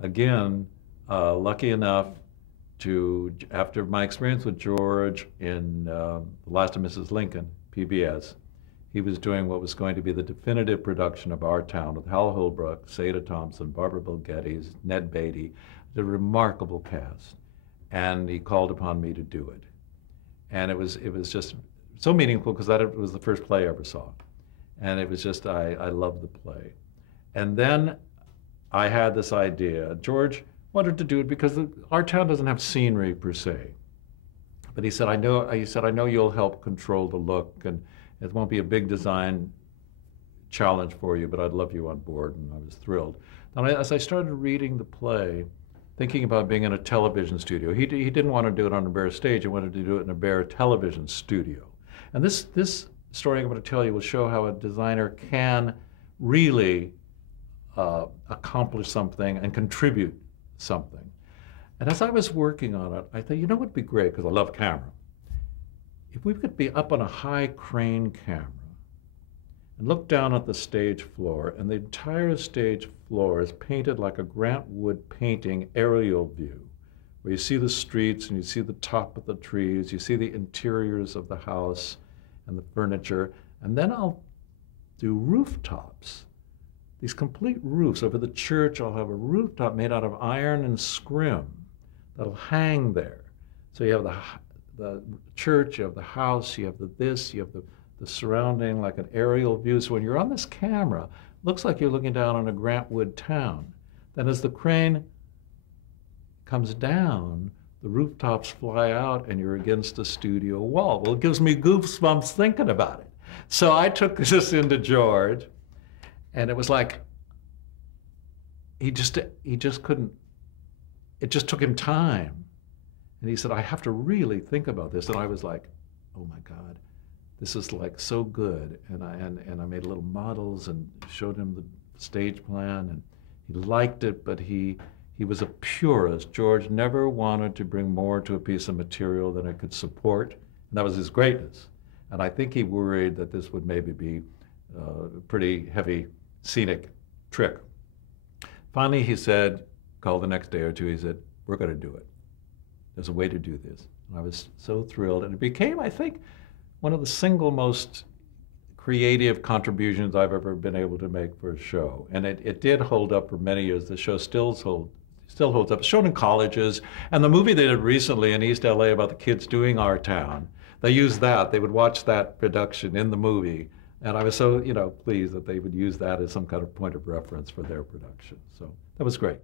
again, lucky enough to, after my experience with George in The Last of Mrs. Lincoln, PBS, he was doing what was going to be the definitive production of Our Town with Hal Holbrook, Seda Thompson, Barbara Bel Geddes, Ned Beatty, the remarkable cast. And he called upon me to do it. And it was just so meaningful because that was the first play I ever saw. And it was just, I loved the play. And then I had this idea. George wanted to do it because Our Town doesn't have scenery per se. But he said, I know you'll help control the look, and it won't be a big design challenge for you, but I'd love you on board, and I was thrilled. And as I started reading the play, thinking about being in a television studio, he didn't want to do it on a bare stage, he wanted to do it in a bare television studio. And this story I'm going to tell you will show how a designer can really accomplish something and contribute something. And as I was working on it, I thought, you know what would be great, because I love camera. If we could be up on a high crane camera and look down at the stage floor, and the entire stage floor is painted like a Grant Wood painting aerial view, where you see the streets and you see the top of the trees, you see the interiors of the house and the furniture, and then I'll do rooftops. These complete roofs. Over the church, I'll have a rooftop made out of iron and scrim that'll hang there. So you have the church, you have the house, you have this, you have the surrounding, like an aerial view. So when you're on this camera, it looks like you're looking down on a Grant Wood town. Then as the crane comes down, the rooftops fly out and you're against the studio wall. Well, it gives me goosebumps thinking about it. So I took this into George, and it was like, he just couldn't, it just took him time. And he said, I have to really think about this. And I was like, oh my God, this is like so good. And I made little models and showed him the stage plan, and he liked it, but he was a purist. George never wanted to bring more to a piece of material than it could support. And that was his greatness. And I think he worried that this would maybe be a pretty heavy scenic trick. Finally, he said, called the next day or two, he said, we're going to do it. There's a way to do this. And I was so thrilled. And it became, I think, one of the single most creative contributions I've ever been able to make for a show. And it did hold up for many years. The show still holds up. It's shown in colleges. And the movie they did recently in East LA about the kids doing Our Town, they used that. They would watch that production in the movie. And I was so, pleased that they would use that as some kind of point of reference for their production. So that was great.